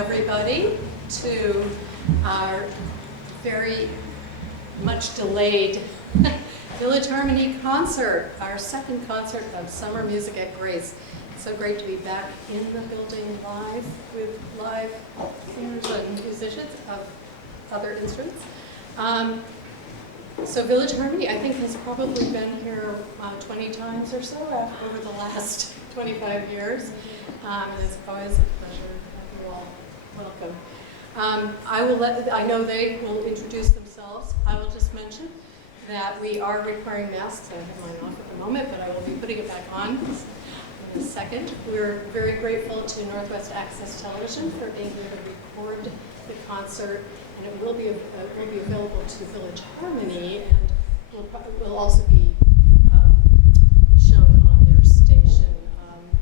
everybody to our very much delayed Village Harmony concert, our second concert of Summer Music at Grace. It's so great to be back in the building live with live singers and musicians of other instruments. So Village Harmony, I think, has probably been here 20 times or so over the last 25 years. And it's always a pleasure to have you all welcome. I know they will introduce themselves. I will just mention that we are requiring masks. I have mine off at the moment, but I will be putting it back on in a second. We're very grateful to Northwest Access Television for being here to record the concert, and it will be available to Village Harmony, and will also be shown on their station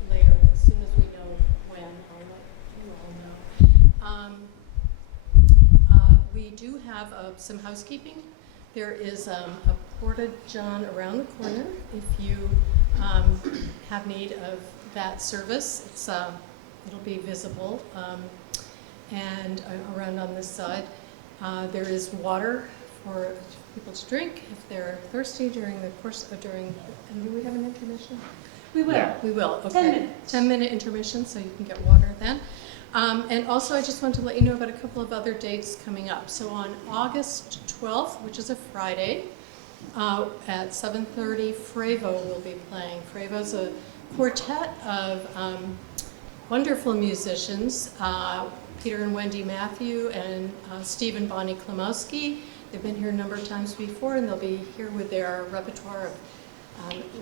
later. As soon as we know when, I'll let you all know. We do have some housekeeping. There is a porta-john around the corner if you have need of that service. It'll be visible, and around on this side. There is water for people to drink if they're thirsty during the course of and do we have an intermission? We will. Yeah, we will. Okay. 10 minutes. 10-minute intermission, so you can get water then. And also, I just want to let you know about a couple of other dates coming up. So on August 12th, which is a Friday, at 7:30, Frevo will be playing. Frevo's a quartet of wonderful musicians, Peter and Wendy Matthew and Steve and Bonnie Klimowski. They've been here a number of times before, and they'll be here with their repertoire of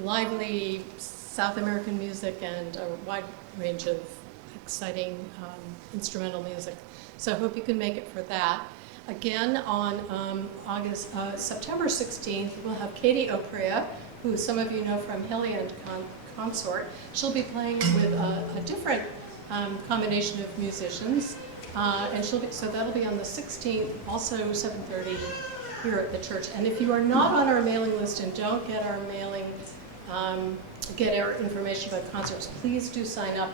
lively South American music and a wide range of exciting instrumental music. So I hope you can make it for that. Again, on September 16th, we'll have Katie Oprea, who some of you know from Hilliand Consort. She'll be playing with a different combination of musicians, and so that'll be on the 16th, also 7:30 here at the church. And if you are not on our mailing list and don't get our get our information about concerts, please do sign up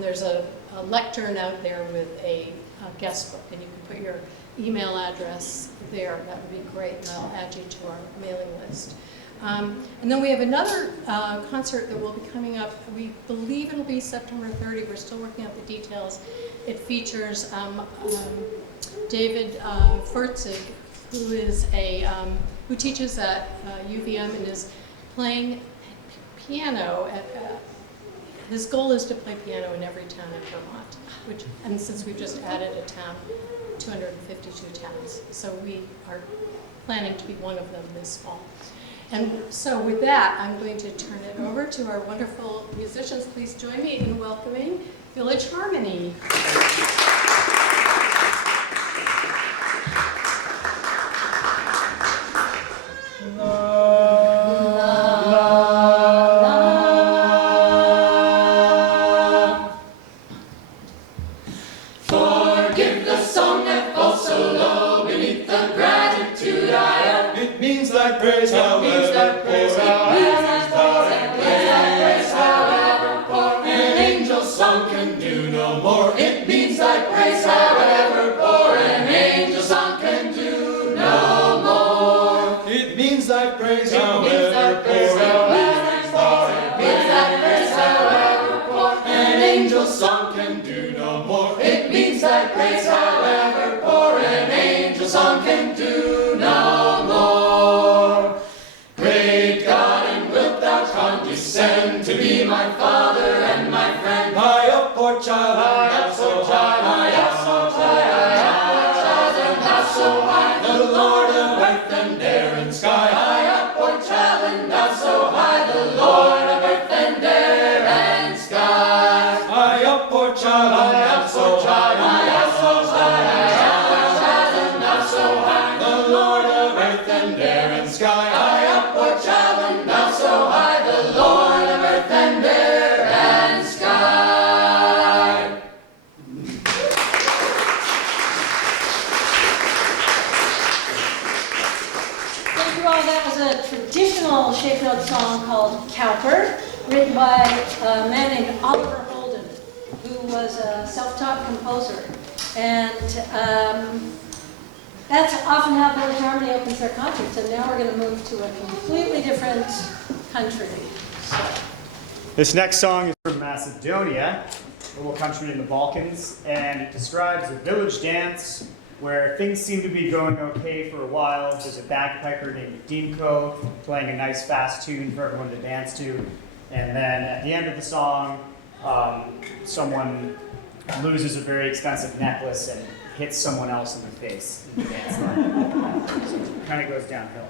there's a lectern out there with a guest book, and you can put your email address there. That would be great, and I'll add you to our mailing list. And then we have another concert that will be coming up. We believe it'll be September 30. We're still working out the details. It features David Fertzig, who teaches at UVM and is playing piano his goal is to play piano in every town in Vermont, and since we've just added a town, 252 towns, so we are planning to be one of them this fall. And so with that, I'm going to turn it over to our wonderful musicians. Please join me in welcoming Village Harmony. Praise, however, praise, however, poor. An angel's song can do no more. It means thy praise, however, poor. An angel's song can do no more. It means thy praise, however, poor. It means thy praise, however, poor. An angel's song can do no more. It means thy praise, however, poor. An angel's song can do no more. Condescend to be my father and my friend. High up, poor child, high up so high, high up so high, high up, child, and not so high. The Lord of earth and air and sky. High up, poor child, and not so high. The Lord of earth and air and sky. High up, poor child, high up so high, high up so high, high up, child, and not so high. The Lord of earth and air and sky. High up, poor child, and not so high. Lord of earth and air and sky. Thank you all. That was a traditional Sheffield song called Cowper, written by a man named Oliver Holden, who was a self-taught composer. And that's often how Village Harmony opens their concerts. And now we're going to move to a completely different country. So. This next song is from Macedonia, a little country in the Balkans, and it describes a village dance where things seem to be going okay for a while. There's a bagpiper named Dimko playing a nice fast tune for everyone to dance to. And then at the end of the song, someone loses a very expensive necklace and hits someone else in the face in the dance line. So it kind of goes downhill.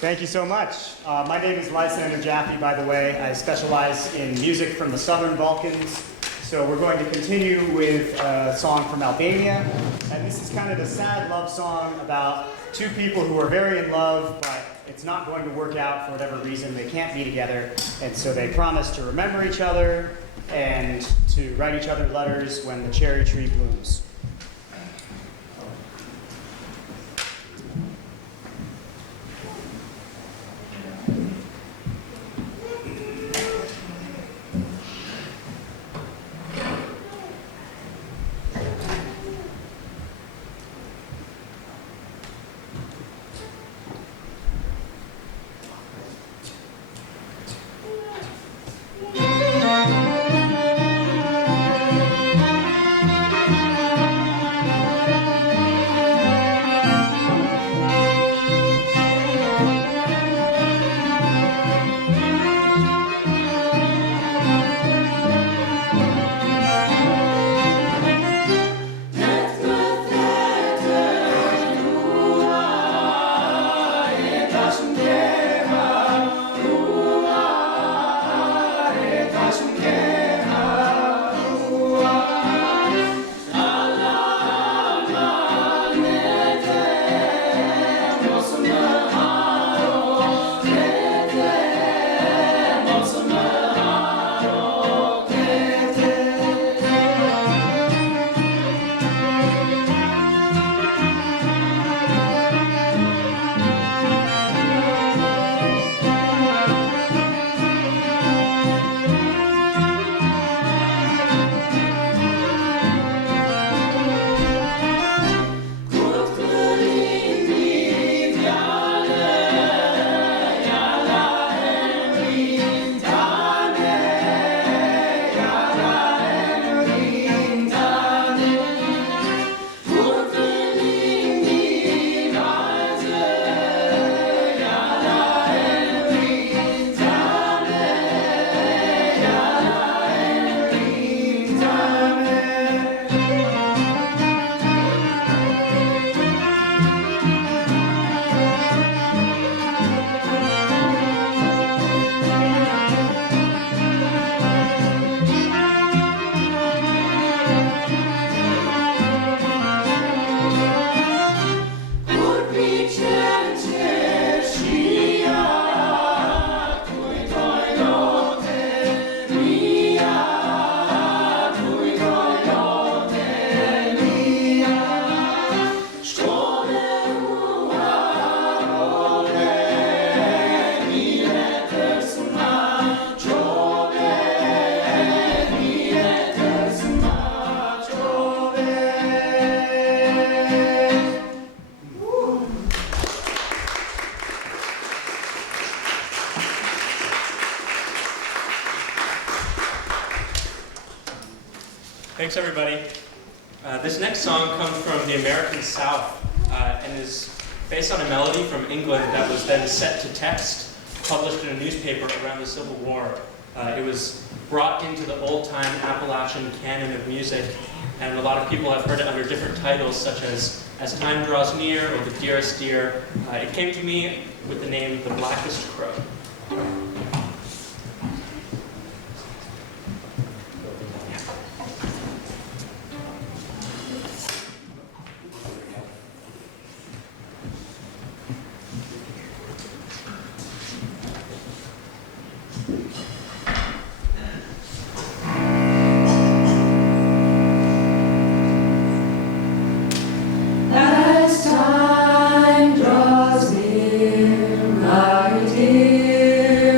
Thank you so much. My name is Lysander Jaffe, by the way. I specialize in music from the Southern Balkans. So we're going to continue with a song from Albania. And this is kind of a sad love song about two people who are very in love, but it's not going to work out for whatever reason. They can't be together. And so they promise to remember each other and to write each other letters when the cherry tree blooms. Thanks, everybody. This next song comes from the American South and is based on a melody from England that was then set to text, published in a newspaper around the Civil War. It was brought into the old-time Appalachian canon of music, and a lot of people have heard it under different titles, such as Time Draws Near or The Dearest Dear. It came to me with the name The Blackest Crow. As time draws near, my dear,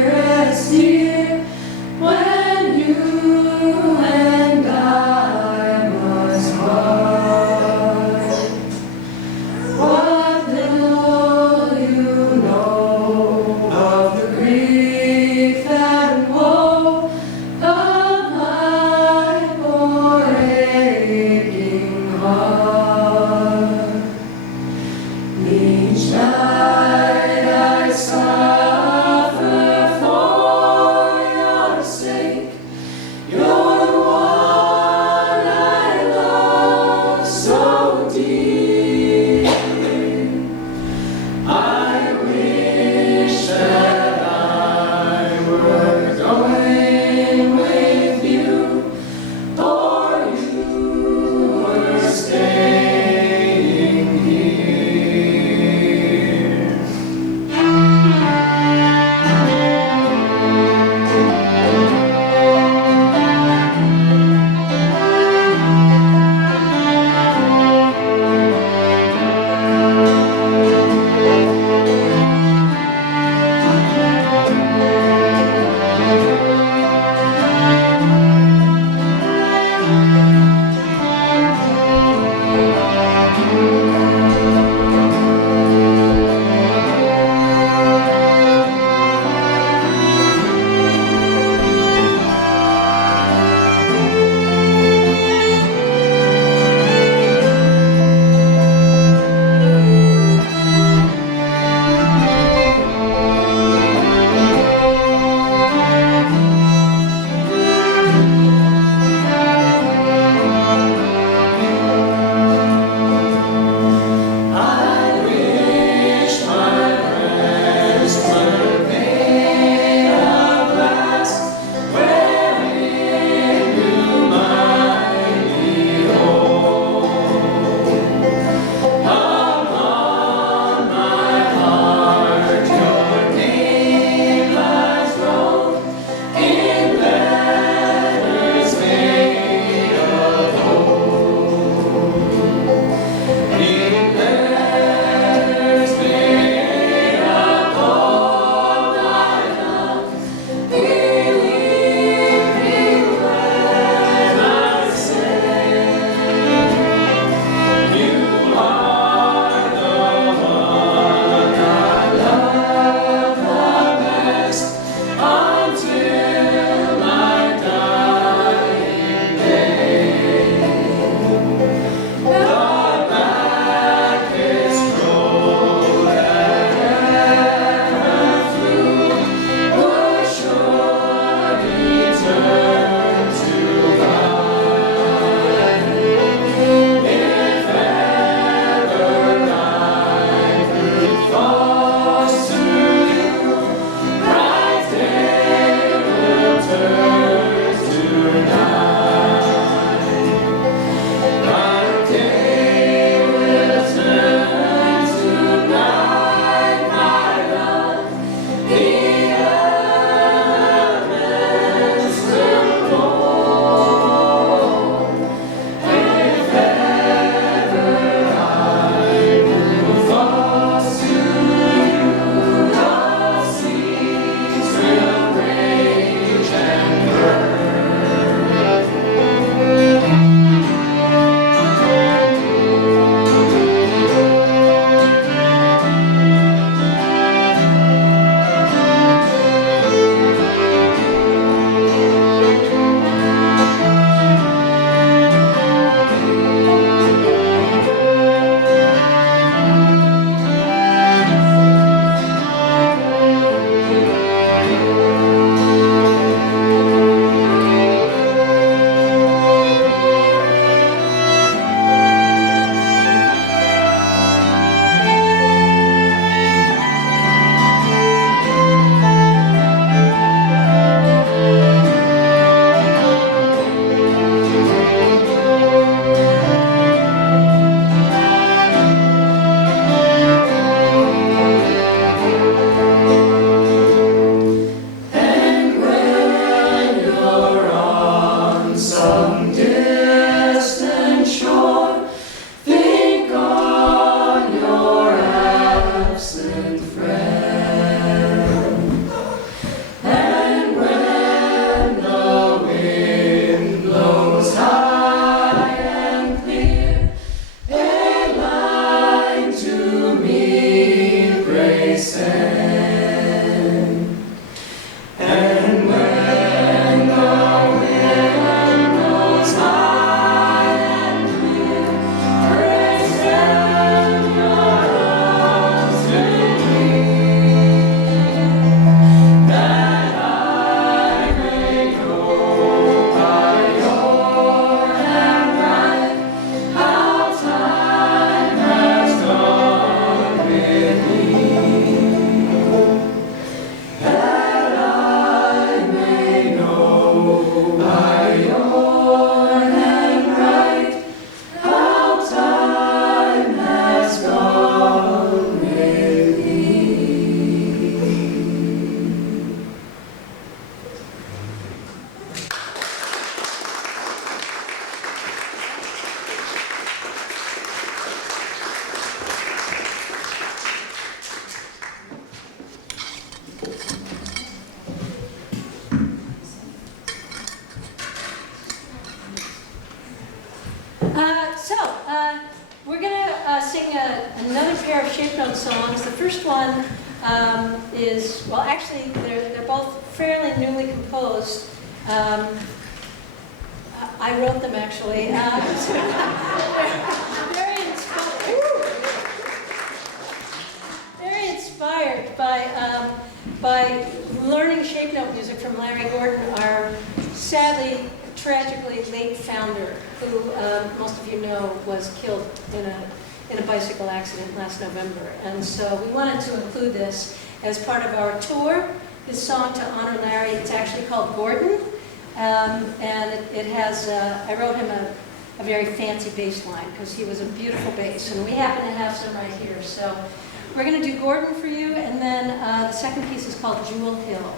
sing another pair of shape note songs. The first one is, well, actually, they're both fairly newly composed. I wrote them, actually. Very inspired by learning shape note music from Larry Gordon, our sadly, tragically late founder, who most of you know was killed in a bicycle accident last November. And so we wanted to include this as part of our tour, this song to honor Larry. It's actually called Gordon, and it has, I wrote him a very fancy bass line because he was a beautiful bass, and we happen to have some right here. So we're going to do Gordon for you, and then the second piece is called Jewel Hill.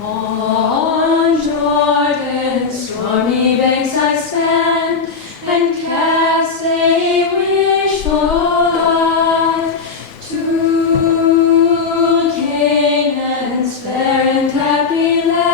On Jordan's stormy banks I stand and cast a wishful eye to Canaan's fair and happy land.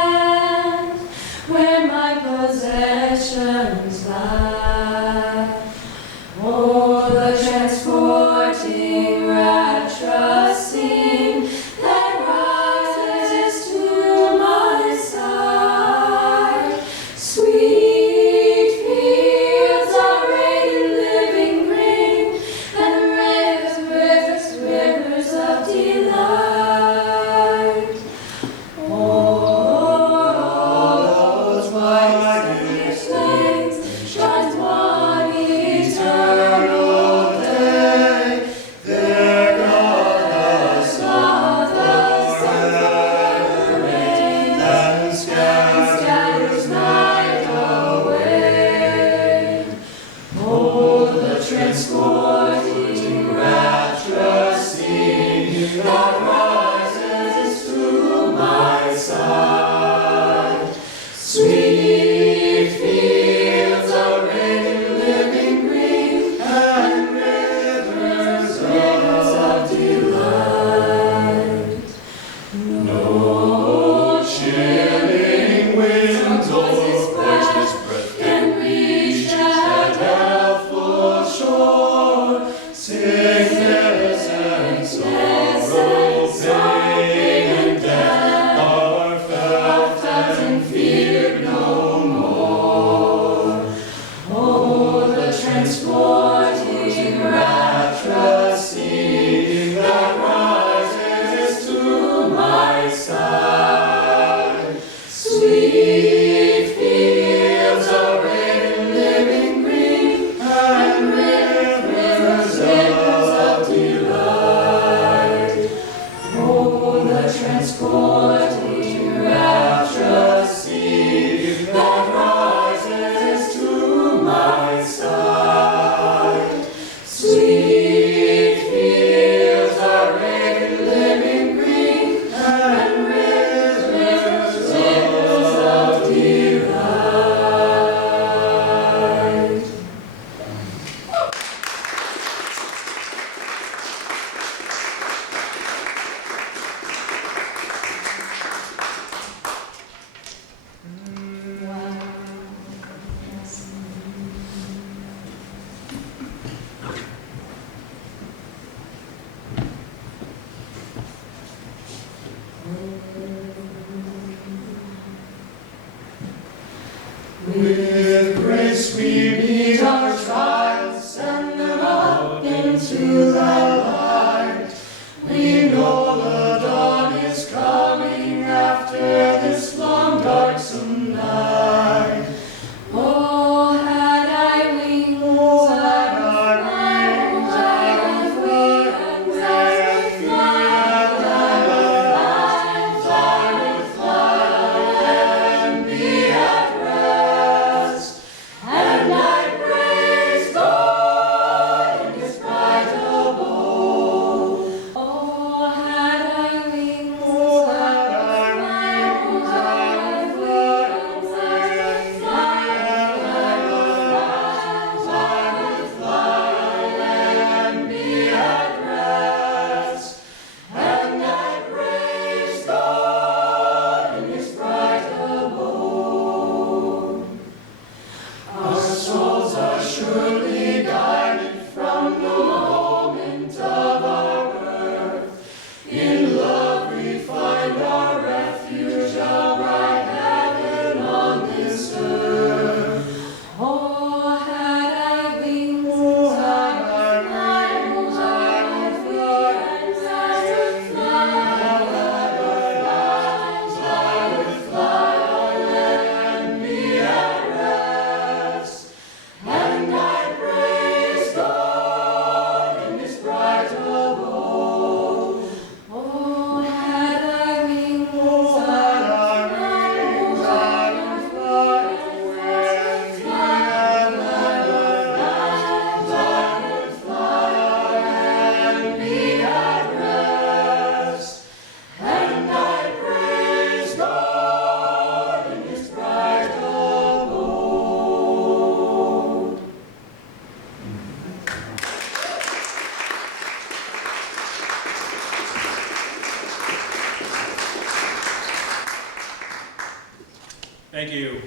Thank you.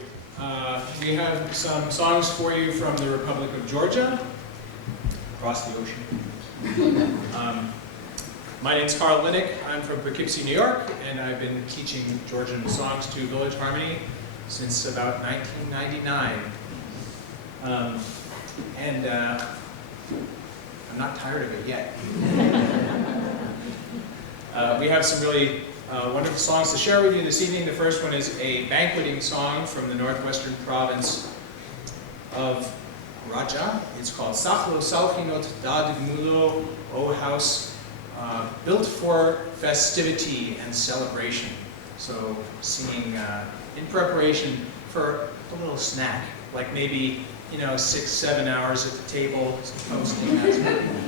We have some songs for you from the Republic of Georgia, across the ocean. My name's Carl Linick. I'm from Poughkeepsie, New York, and I've been teaching Georgian songs to Village Harmony since about 1999. I'm not tired of it yet. We have some really wonderful songs to share with you this evening. The first one is a banqueting song from the northwestern province of Raja. It's called Sachlo Salkinot Dadmulo, O House, built for festivity and celebration. So singing in preparation for a little snack, like maybe 6-7 hours at the table, hosting that sort of thing.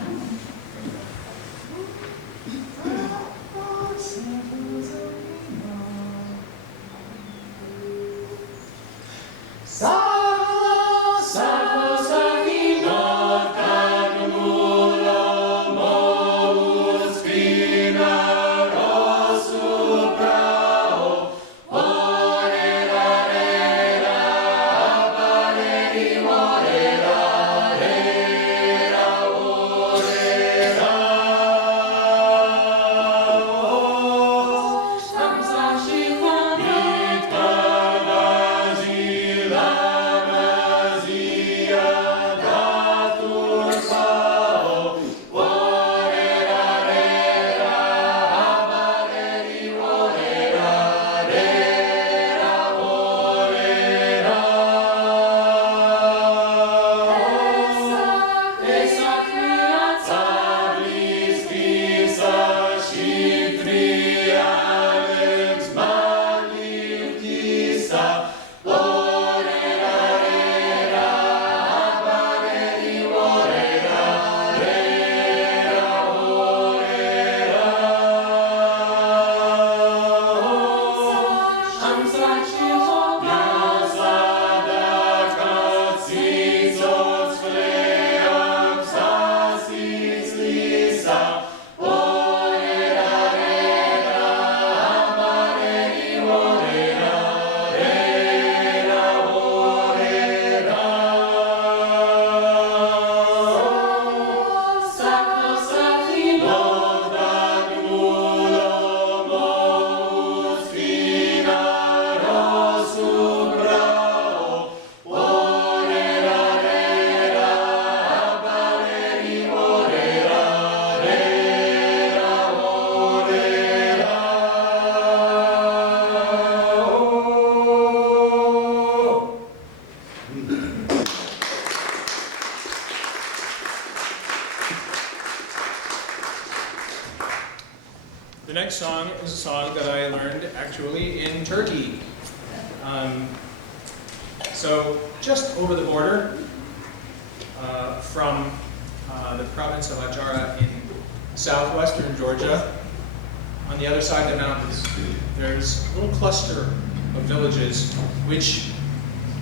The next song is a song that I learned actually in Turkey. So just over the border from the province of Ajara in southwestern Georgia, on the other side of the mountains, there's a little cluster of villages which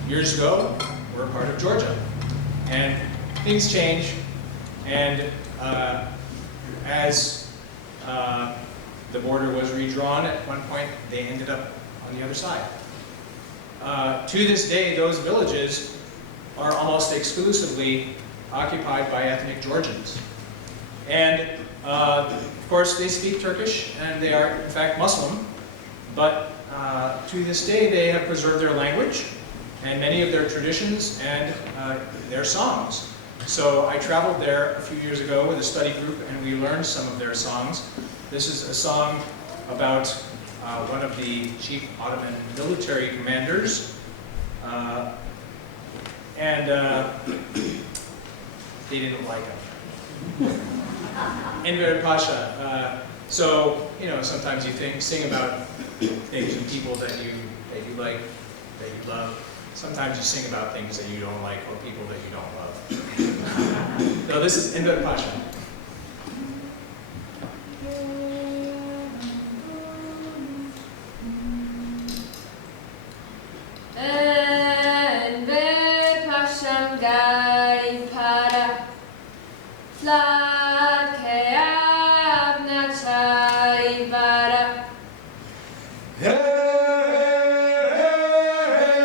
years ago were a part of Georgia. And things change, and as the border was redrawn at one point, they ended up on the other side. To this day, those villages are almost exclusively occupied by ethnic Georgians. And of course, they speak Turkish, and they are in fact Muslim, but to this day, they have preserved their language and many of their traditions and their songs. So I traveled there a few years ago with a study group, and we learned some of their songs. This is a song about one of the chief Ottoman military commanders, and they didn't like him. Enver Pasha. So sometimes you sing about things and people that you like, that you love. Sometimes you sing about things that you don't like or people that you don't love. So this is Enver Pasha. Hey, hey, hey.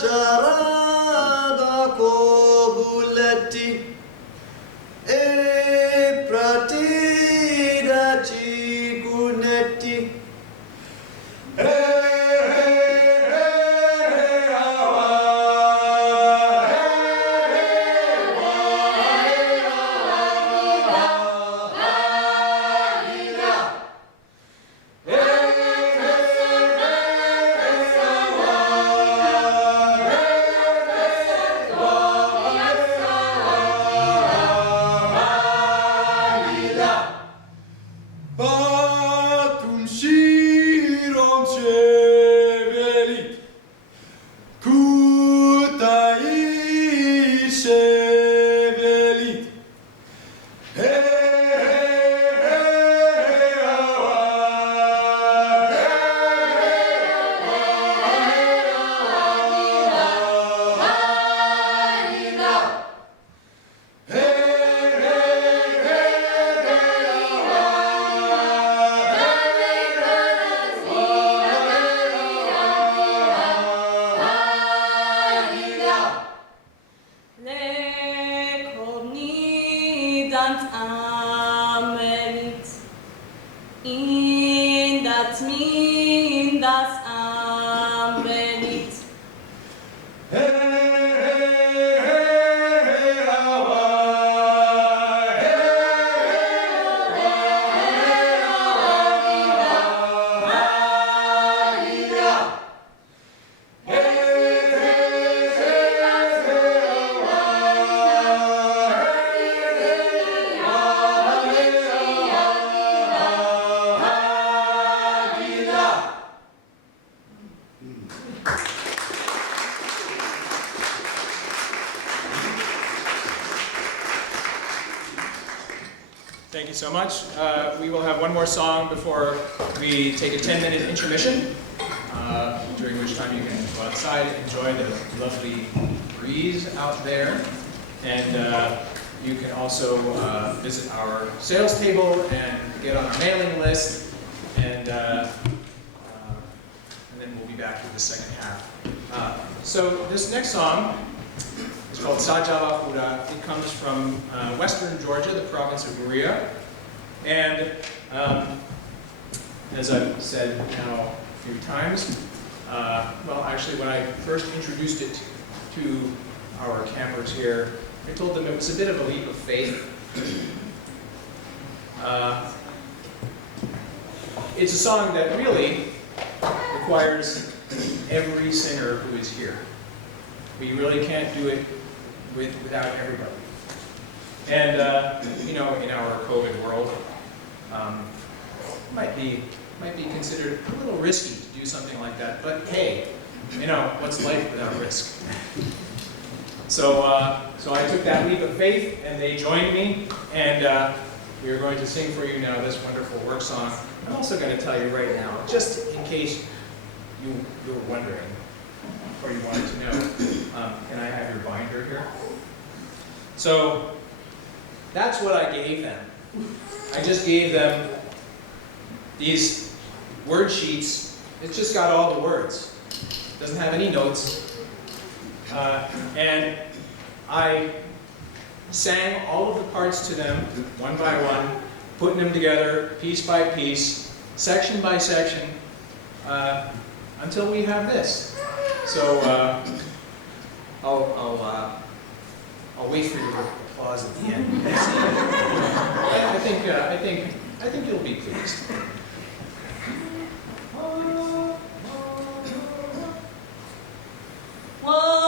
jarada kobuleti e pratida chiguneti Batum shirom chevelit kutai chevelit Lekomnidant amelit in dat min das amelit Thank you so much. We will have one more song before we take a 10-minute intermission, during which time you can go outside and enjoy the lovely breeze out there. And you can also visit our sales table and get on our mailing list. And then we'll be back with the second half. So this next song is called Sajava Pura. It comes from western Georgia, the province of Uria. And as I've said now a few times, well, actually, when I first introduced it to our campers here, I told them it was a bit of a leap of faith. It's a song that really requires every singer who is here. We really can't do it without everybody. And you know, in our COVID world, might be considered a little risky to do something like that. But hey, you know, what's life without risk? So I took that leap of faith, and they joined me, and we are going to sing for you now this wonderful work song. I'm also going to tell you right now, just in case you were wondering, or you wanted to know, can I have your binder here? So that's what I gave them. I just gave them these word sheets. It's just got all the words. It doesn't have any notes. And I sang all of the parts to them, one by one, putting them together, piece by piece, section by section, until we have this. So I'll wait for your applause at the end. I think you'll be pleased. Wa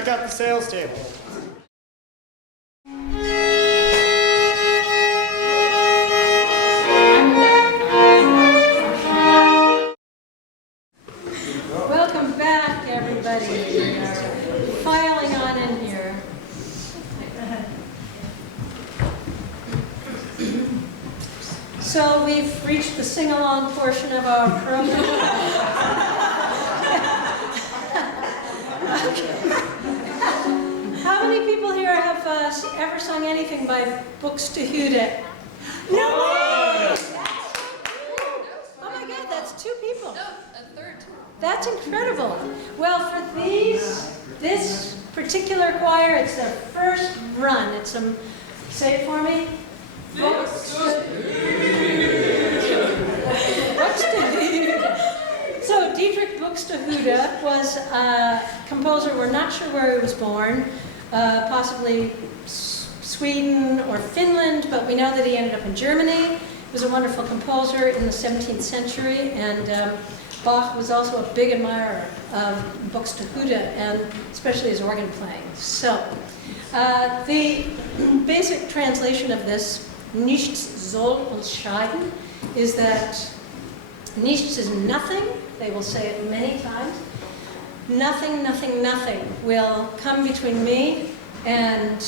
check out the sales table. Welcome back, everybody. We are filing on in here. So we've reached the sing-along portion of our program. How many people here have ever sung anything by Buxtehude? No way! Oh my God, that's 2 people. No, a third. That's incredible. Well, for this particular choir, it's their first run. It's say it for me. So Dietrich Buxtehude was a composer. We're not sure where he was born, possibly Sweden or Finland, but we know that he ended up in Germany. He was a wonderful composer in the 17th century, and Bach was also a big admirer of Buxtehude, and especially his organ playing. So the basic translation of this, nichts soll uns scheiden, is that nichts is nothing. They will say it many times. Nothing, nothing, nothing will come between me and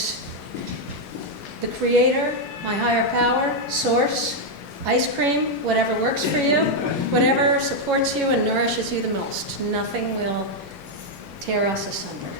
the Creator, my higher power, source, ice cream, whatever works for you, whatever supports you and nourishes you the most. Nothing will tear us asunder.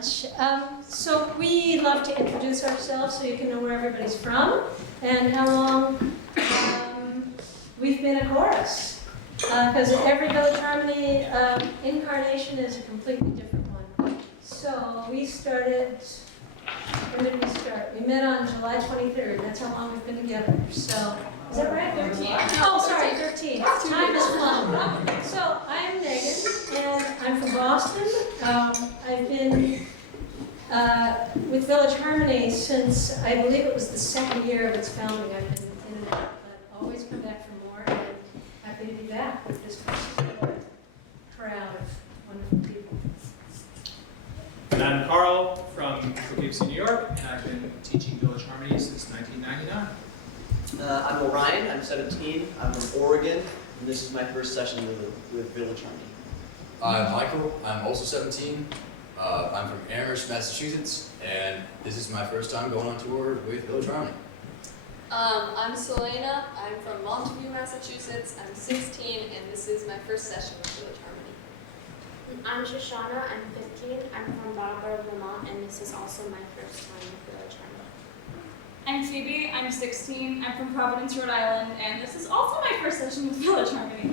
much. So we love to introduce ourselves so you can know where everybody's from and how long we've been a chorus. Because every Village Harmony incarnation is a completely different one. So we started, when did we start? We met on July 23rd. That's how long we've been together. So, is that right? 13. Oh, sorry, 13. Time has flown. So, I'm Megan, and I'm from Boston. I've been with Village Harmony since, I believe it was the second year of its founding. I've been in and out, but always come back for more, and happy to be back with this particular crowd of wonderful people. And I'm Carl from Poughkeepsie, New York, and I've been teaching Village Harmony since 1999. I'm Orion, I'm 17, I'm from Oregon, and this is my first session with Village Harmony. I'm Michael, I'm also 17. I'm from Amherst, Massachusetts, and this is my first time going on tour with Village Harmony. I'm Selena, I'm from Montague, Massachusetts, I'm 16, and this is my first session with Village Harmony. I'm Shoshana, I'm 15, I'm from Brattleboro, Vermont, and this is also my first time with Village Harmony. I'm Phoebe, I'm 16, I'm from Providence, Rhode Island, and this is also my first session with Village Harmony.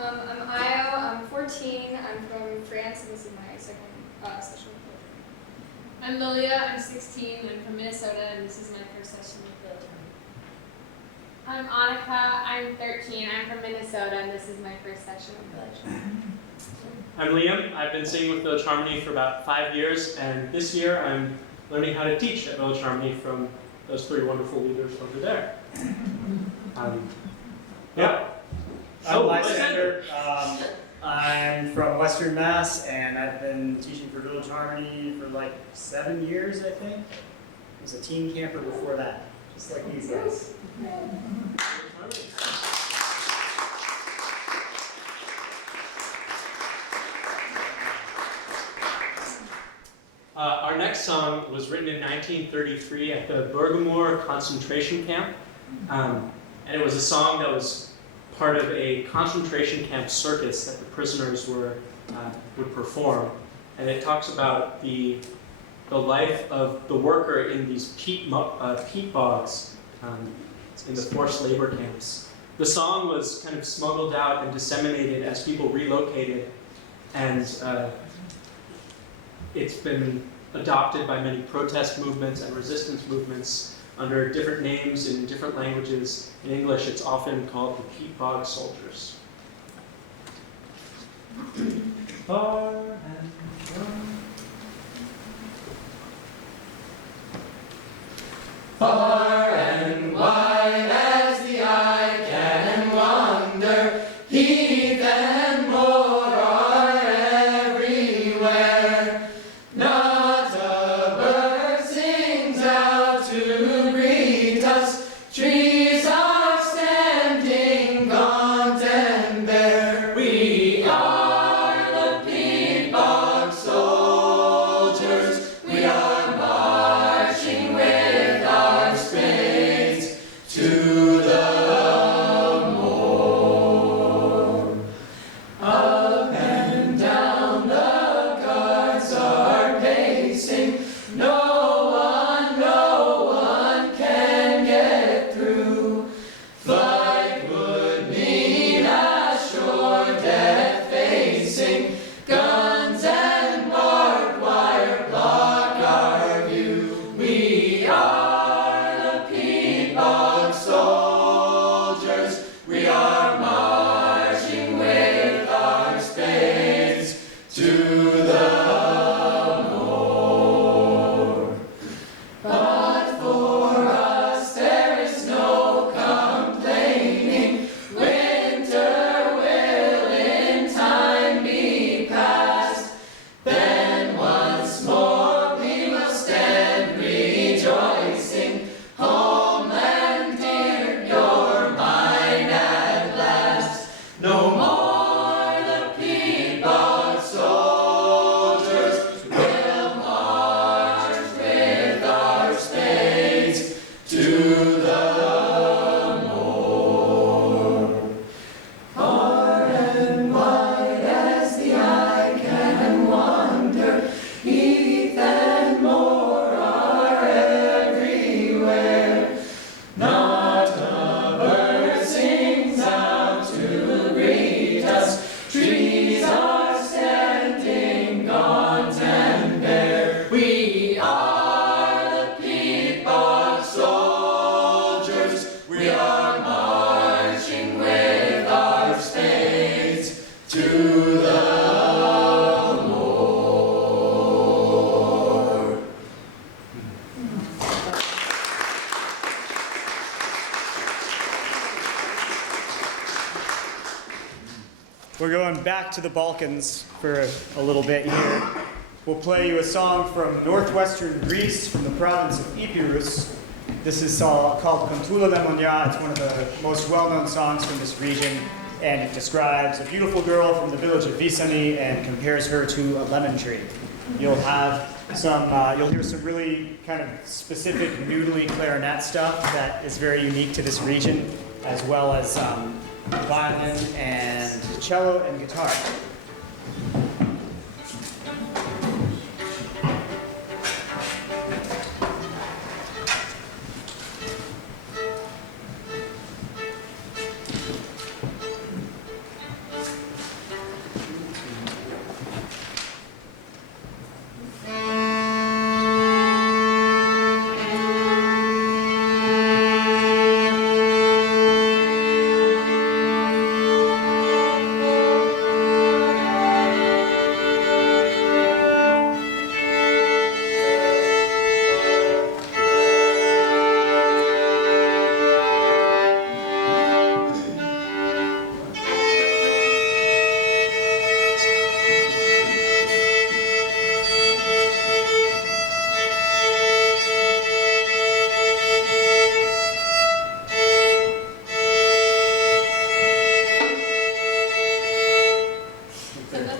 I'm Io, I'm 14, I'm from France, and this is my second session with Village Harmony. I'm Lilia, I'm 16, I'm from Minnesota, and this is my first session with Village Harmony. I'm Annika, I'm 13, I'm from Minnesota, and this is my first session with Village Harmony. I'm Liam. I've been singing with Village Harmony for about 5 years, and this year I'm learning how to teach at Village Harmony from those 3 wonderful leaders over there. Yeah. I'm Lysander. I'm from Western Mass, and I've been teaching for Village Harmony for like 7 years, I think. I was a teen camper before that, just like these guys. Our next song was written in 1933 at the Bergamo concentration camp, and it was a song that was part of a concentration camp circus that the prisoners would perform, and it talks about the life of the worker in these peat bogs in the forced labor camps. The song was kind of smuggled out and disseminated as people relocated, and it's been adopted by many protest movements and resistance movements under different names in different languages. In English, it's often called the peat bog soldiers. Far and wide. Far and wide as the eye can wander, heath and moor are everywhere. Not a bird sings out to greet us, trees are standing gaunt and bare. We are the peat bog soldiers, we are marching with our spades to the moor. Up and down the guards are pacing, no one We're going back to the Balkans for a little bit here. We'll play you a song from northwestern Greece, from the province of Epirus. This is called Kontula Lemonia. It's one of the most well-known songs from this region, and it describes a beautiful girl from the village of Visani and compares her to a lemon tree. You'll have you'll hear some really kind of specific noodly clarinet stuff that is very unique to this region, as well as violin and cello and guitar.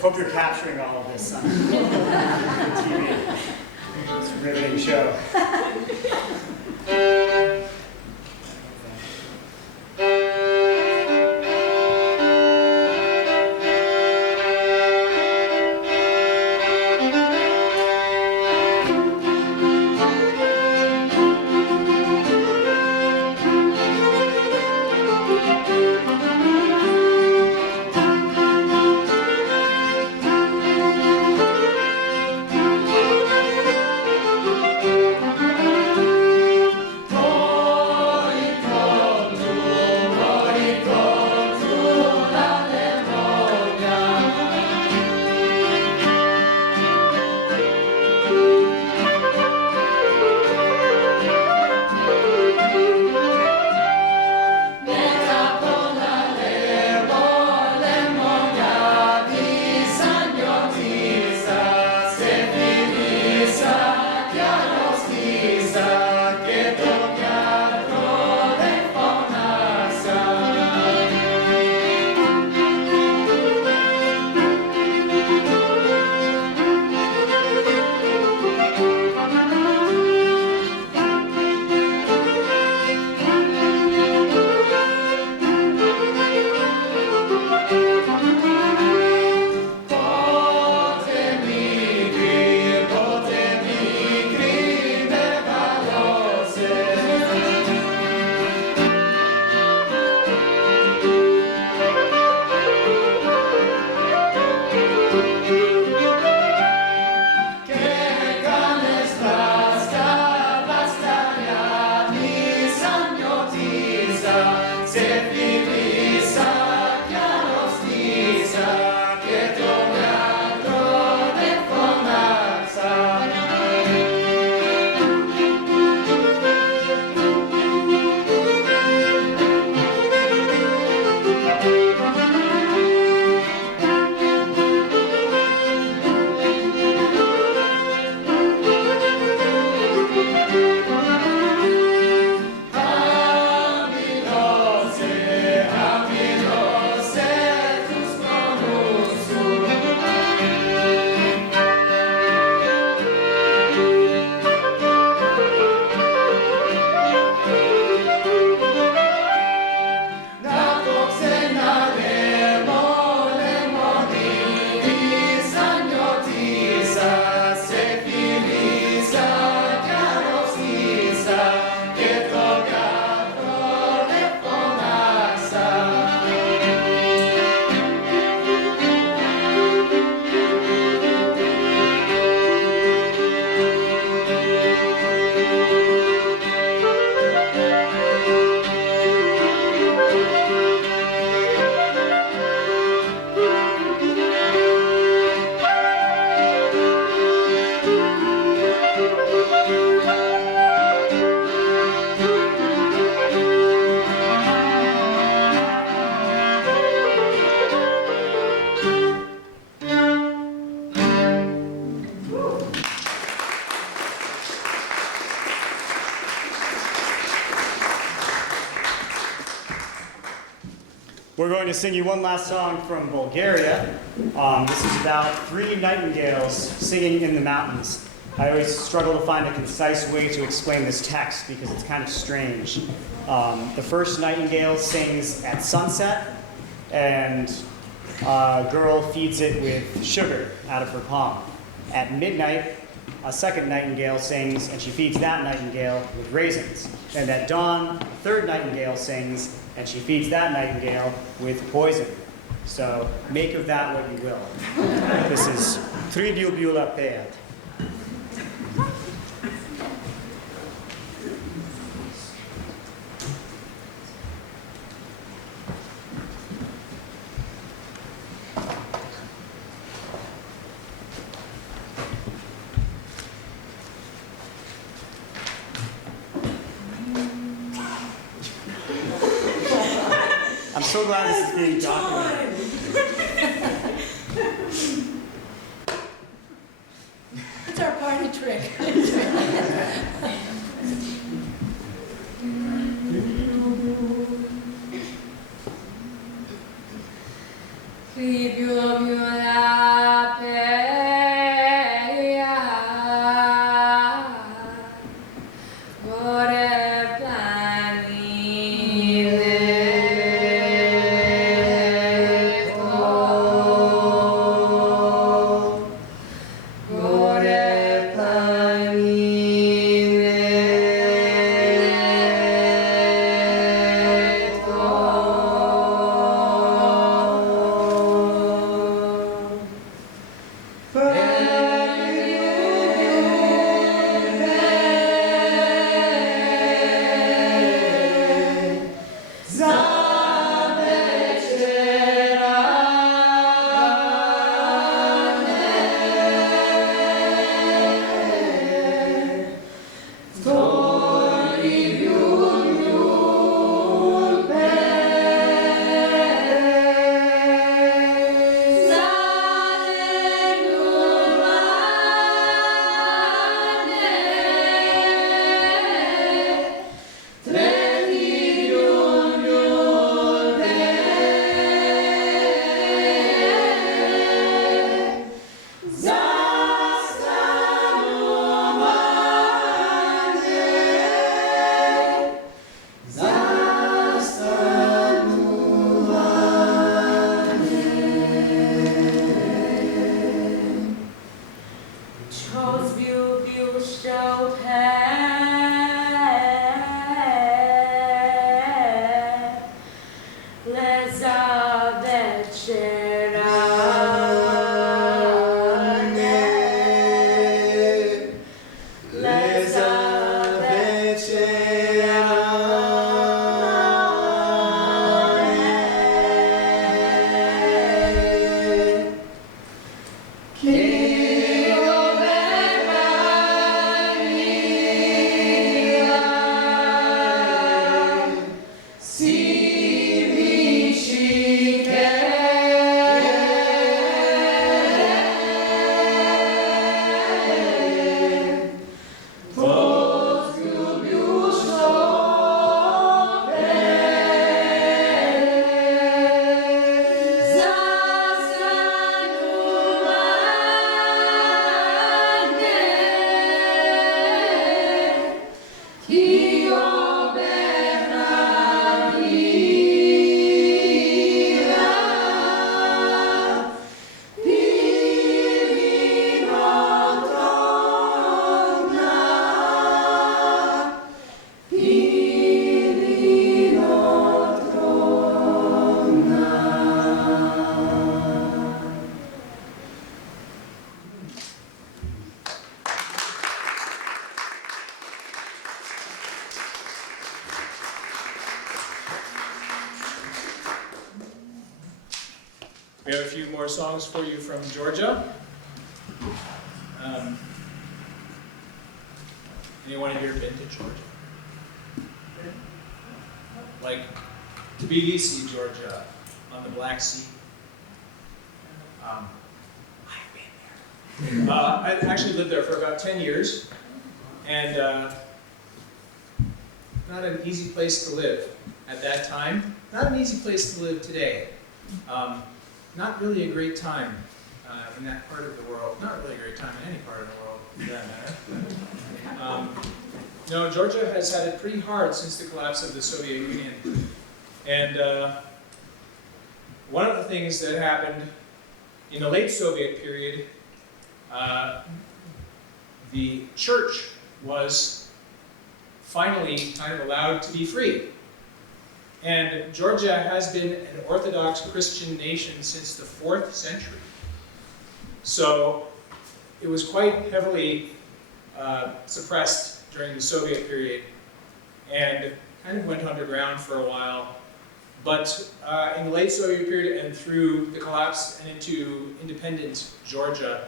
Hope you're capturing all of this on TV. It's a riveting show. We're going to sing you one last song from Bulgaria. This is about 3 nightingales singing in the mountains. I always struggle to find a concise way to explain this text because it's kind of strange. The first nightingale sings at sunset, and a girl feeds it with sugar out of her palm. At midnight, a second nightingale sings, and she feeds that nightingale with raisins. And at dawn, a third nightingale sings, and she feeds that nightingale with poison. So make of that what you will. This is Tri Bulbula Pea. I'm so glad this is being documented. It's our party trick. We have a few more songs for you from Georgia. Anyone here been to Georgia? Like Tbilisi, Georgia, on the Black Sea. I've been there. I actually lived there for about 10 years, and not an easy place to live. at that time. Not an easy place to live today. Not really a great time in that part of the world. Not really a great time in any part of the world, for that matter. No, Georgia has had it pretty hard since the collapse of the Soviet Union. And one of the things that happened in the late Soviet period, the church was finally kind of allowed to be free. And Georgia has been an Orthodox Christian nation since the 4th century. So it was quite heavily suppressed during the Soviet period and kind of went underground for a while. But in the late Soviet period and through the collapse and into independent Georgia,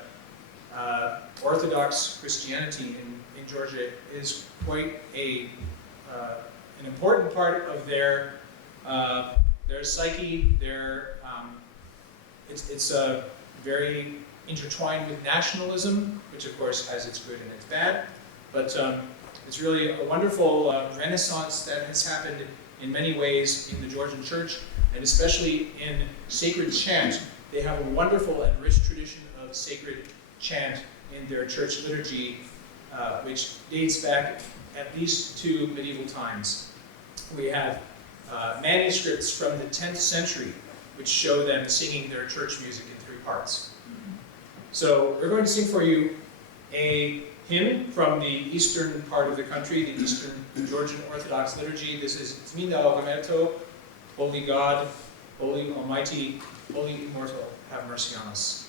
Orthodox Christianity in Georgia is quite an important part of their psyche. It's very intertwined with nationalism, which of course has its good and its bad. But it's really a wonderful renaissance that has happened in many ways in the Georgian church, and especially in sacred chant. They have a wonderful and rich tradition of sacred chant in their church liturgy, which dates back at least to medieval times. We have manuscripts from the 10th century which show them singing their church music in 3 parts. So we're going to sing for you a hymn from the eastern part of the country, the Eastern Georgian Orthodox liturgy. This is Tminda Algamerto, Holy God, Holy Almighty, Holy Immortal, have mercy on us.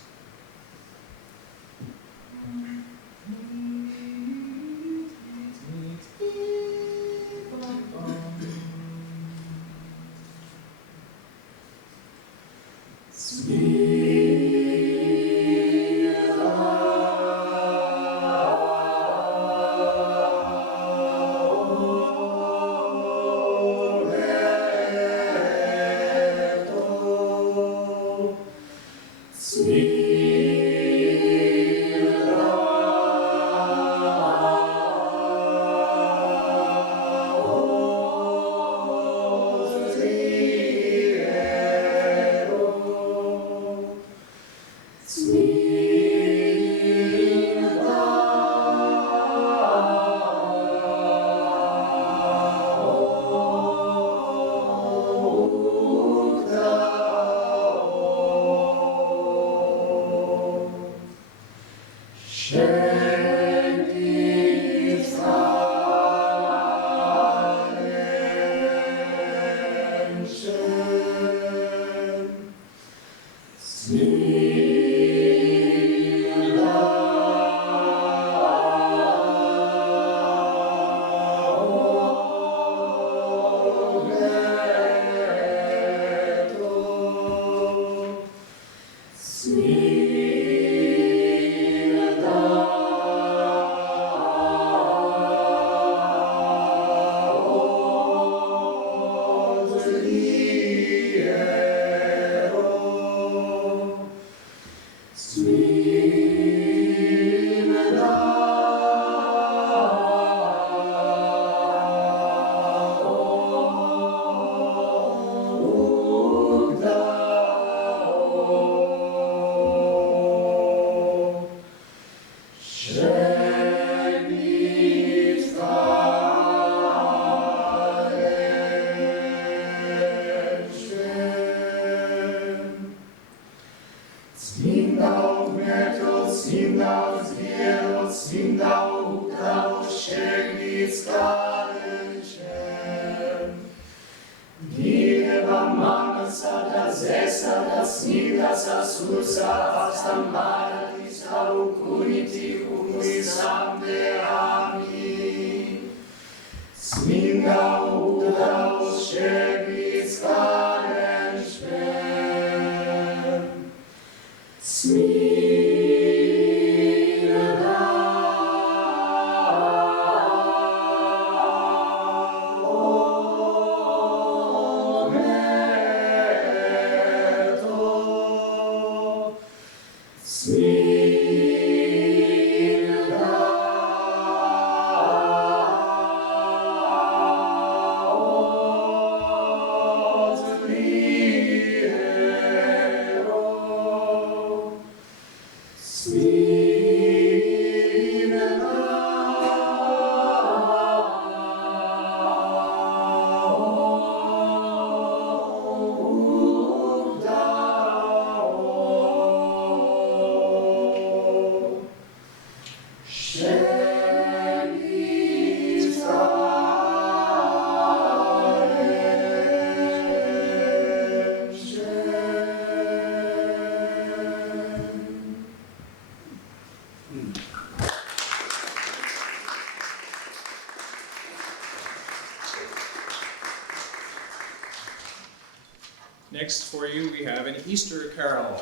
Next for you, we have an Easter carol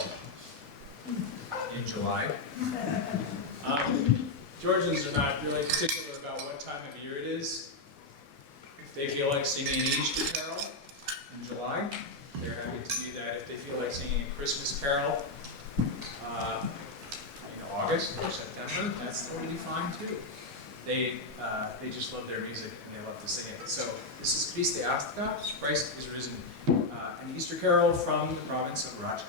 in July. Georgians are not really particular about what time of year it is. If they feel like singing an Easter carol in July, they're happy to do that. If they feel like singing a Christmas carol in August or September, that's totally fine too. They just love their music and they love to sing it. So this is Christe Astka, Christ is risen, an Easter carol from the province of Raja.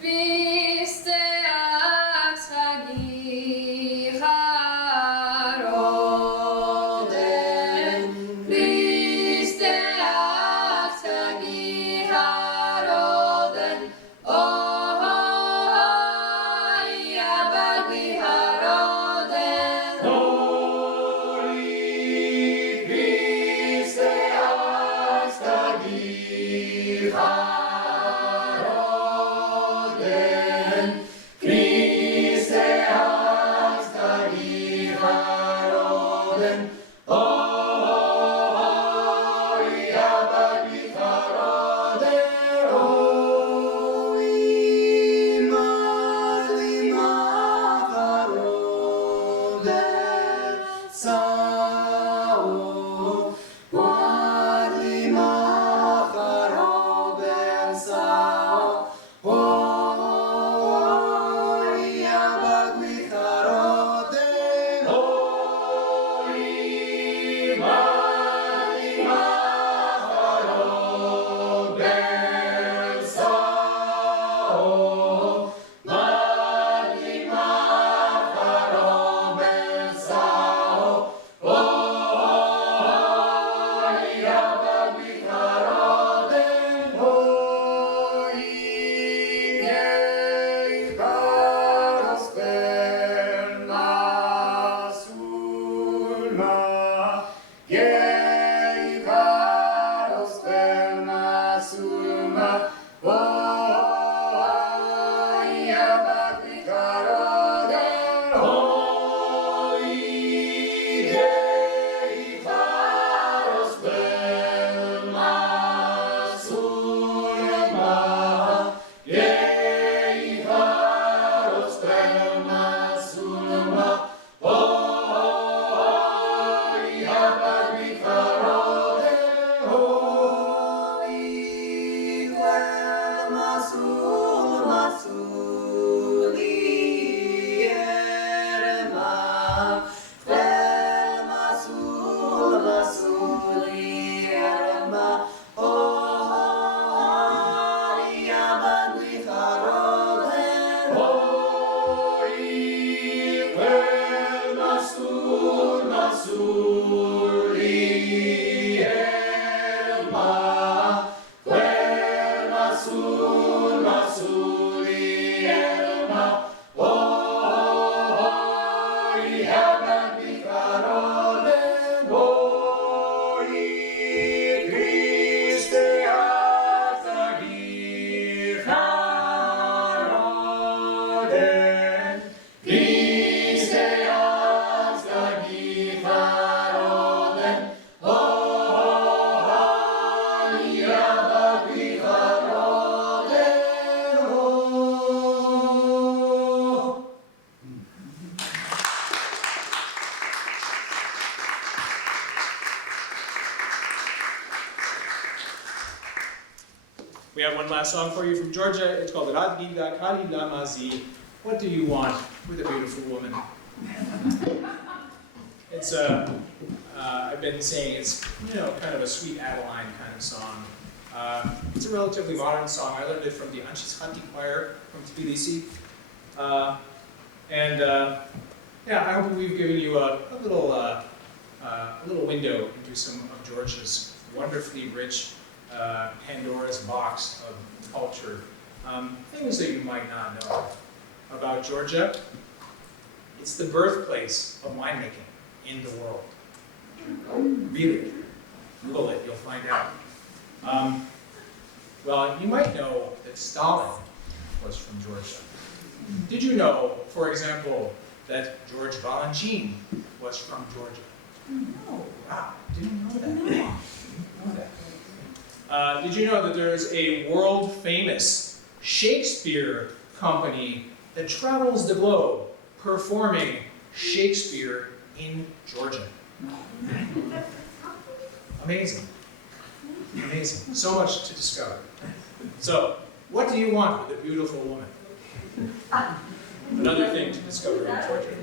Christe We have one last song for you from Georgia. It's called Radgida Kalida Mazi. What do you want with a beautiful woman? It's I've been saying it's kind of a sweet Adeline kind of song. It's a relatively modern song. I learned it from the Anchishati choir from Tbilisi. Yeah, I hope we've given you a little window into some of Georgia's wonderfully rich Pandora's box of culture. Things that you might not know about Georgia. It's the birthplace of winemaking in the world. Really, Google it, you'll find out. Well, you might know that Stalin was from Georgia. Did you know, for example, that George Valentin was from Georgia? Wow, didn't know that. Didn't know that. Did you know that there's a world famous Shakespeare company that travels the globe performing Shakespeare in Georgian? Amazing. Amazing. So much to discover. So, what do you want with a beautiful woman? Another thing to discover in Georgia.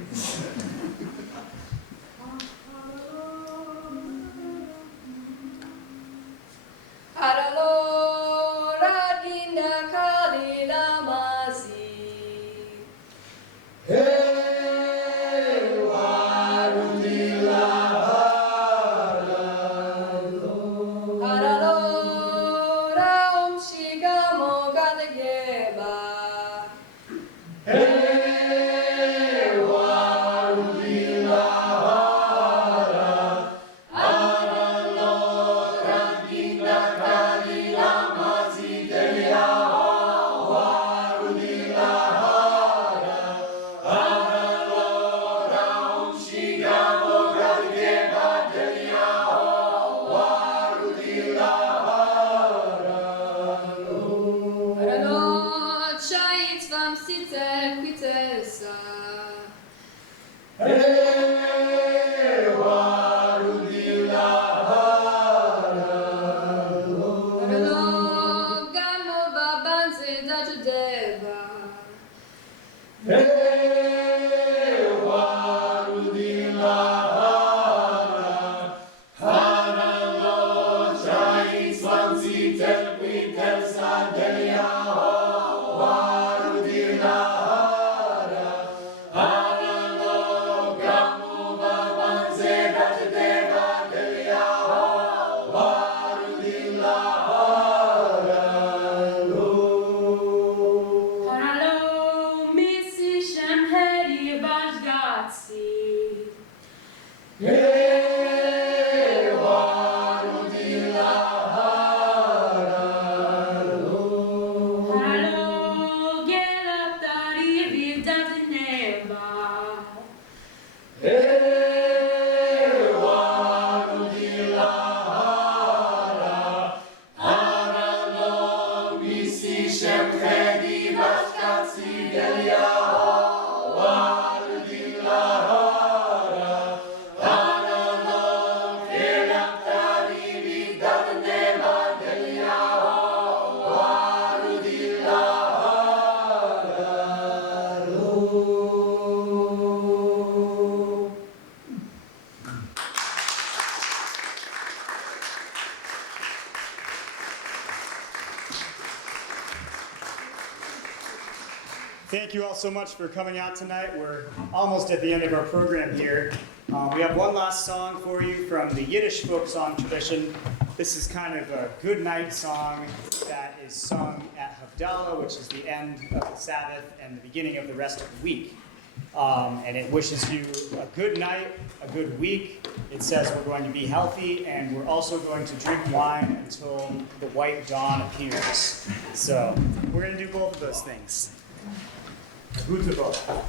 Thank you all so much for coming out tonight. We're almost at the end of our program here. We have one last song for you from the Yiddish folk song tradition. This is kind of a good night song that is sung at Havdalah, which is the end of the Sabbath and the beginning of the rest of the week. And it wishes you a good night, a good week. It says we're going to be healthy, and we're also going to drink wine until the white dawn appears. So we're going to do both of those things. Gute Woche.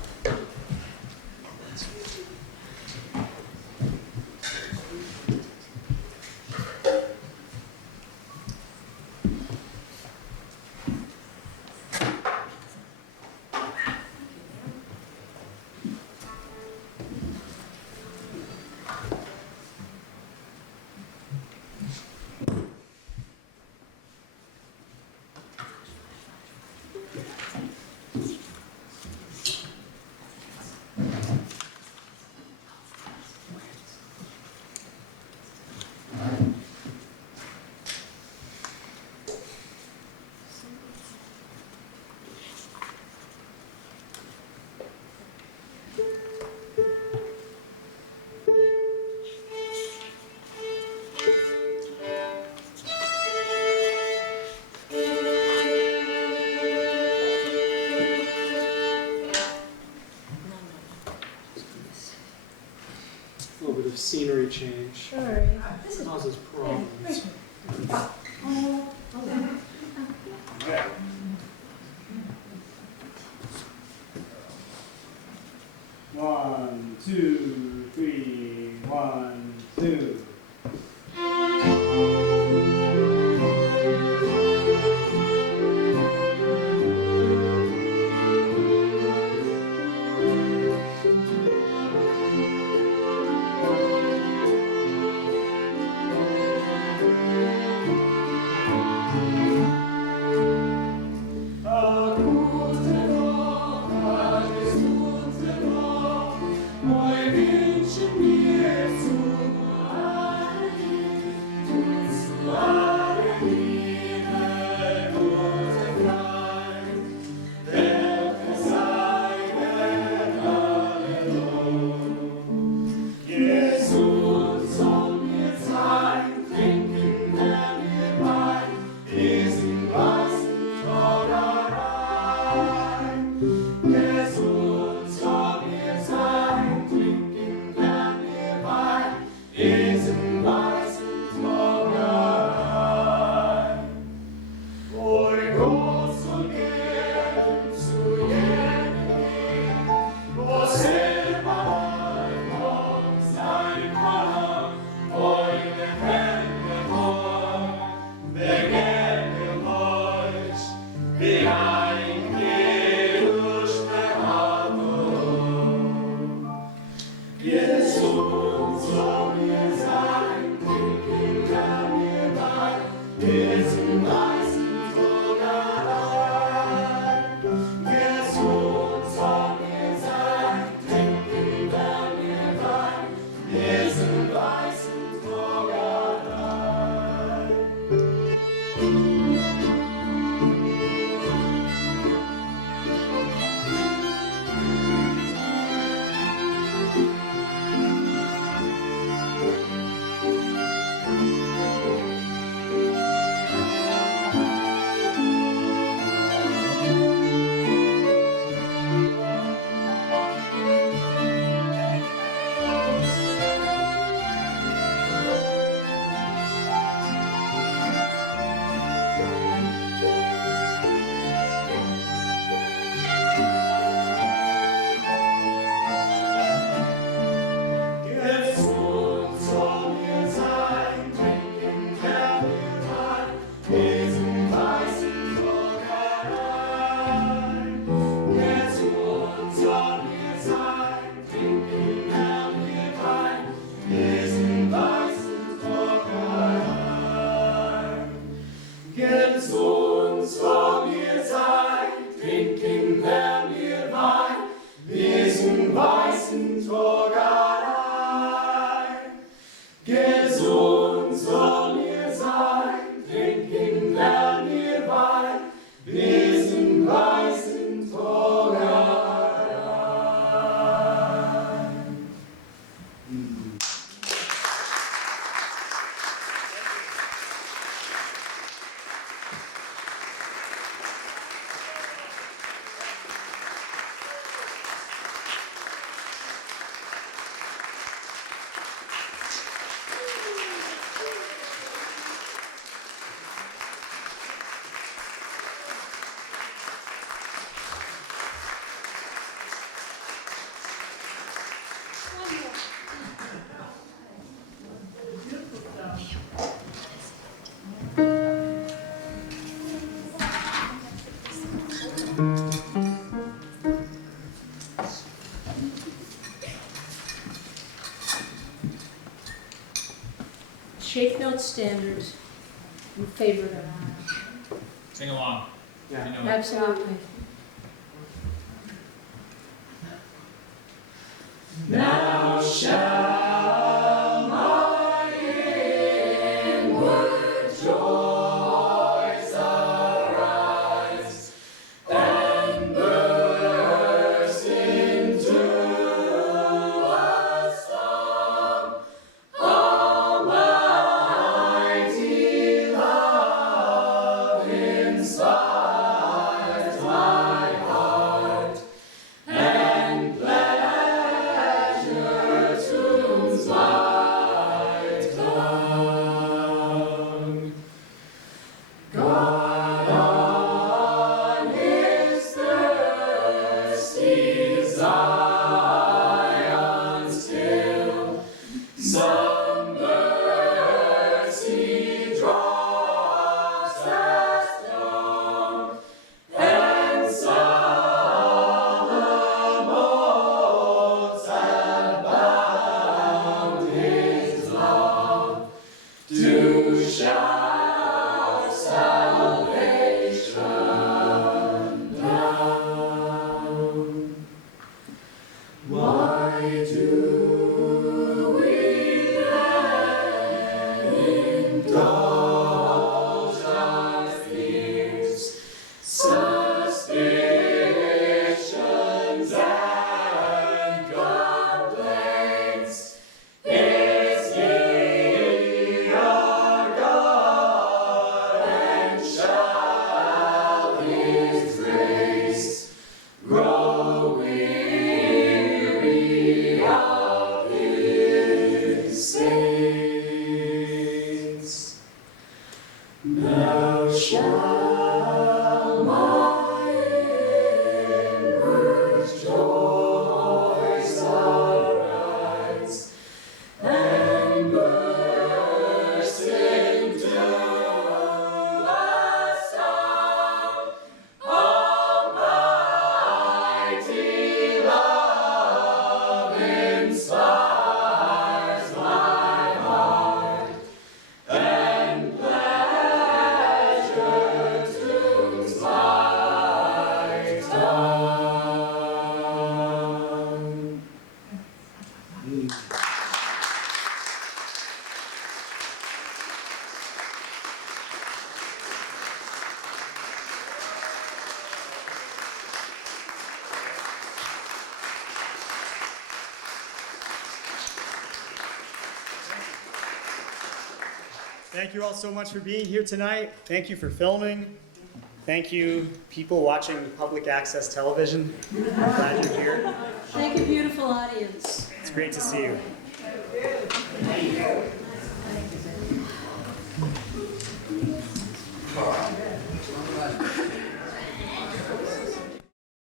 Scenery change. Sorry. Causes problems. Okay. 1, 2, 3, 1. 2. Shape note standards in favor of that. Sing along. Yeah. You know it. Absolutely. Now shall my inward joys arise and burst into a song. Almighty love inspires my heart, and pleasure Thank you all so much for being here tonight. Thank you for filming. Thank you, people watching public access television. I'm glad you're here. Thank you, beautiful audience. It's great to see you.